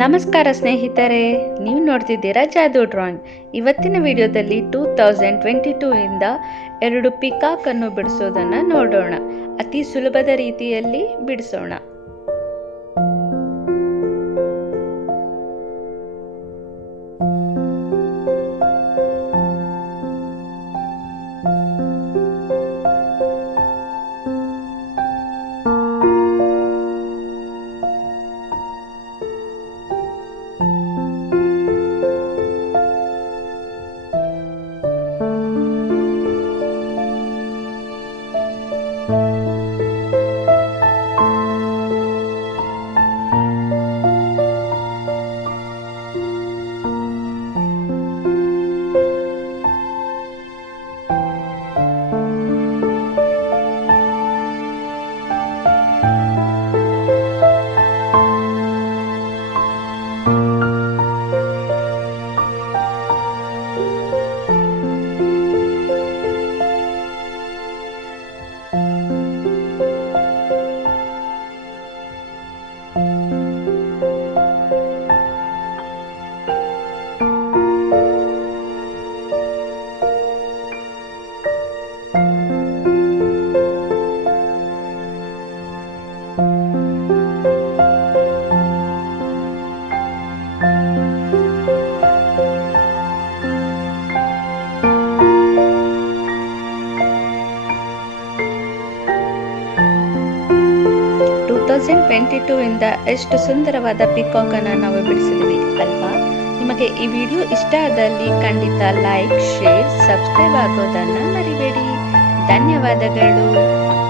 ನಮಸ್ಕಾರ ಸ್ನೇಹಿತರೆ, ನೀವು ನೋಡ್ತಿದ್ದೀರಾ ಜಾದೂ ಡ್ರಾಯಿಂಗ್. ಇವತ್ತಿನ ವಿಡಿಯೋದಲ್ಲಿ 2022 ಇಂದ 2 ಪಿಕಾಕ್ ಅನ್ನು ಬಿಡಿಸೋದನ್ನು ನೋಡೋಣ. ಅತಿ ಸುಲಭದ ರೀತಿಯಲ್ಲಿ ಬಿಡಿಸೋಣ. ಇಂದ ಎಷ್ಟು ಸುಂದರವಾದ ಪಿಕಾಕ್ ಅನ್ನು ನಾವು ಬಿಡಿಸಿದ್ವಿ ಅಲ್ವಾ? ನಿಮಗೆ ಈ ವಿಡಿಯೋ ಇಷ್ಟ ಆದಲ್ಲಿ ಖಂಡಿತ ಲೈಕ್, ಶೇರ್, ಸಬ್ಸ್ಕ್ರೈಬ್ ಆಗೋದನ್ನ ಮರಿಬೇಡಿ. ಧನ್ಯವಾದಗಳು.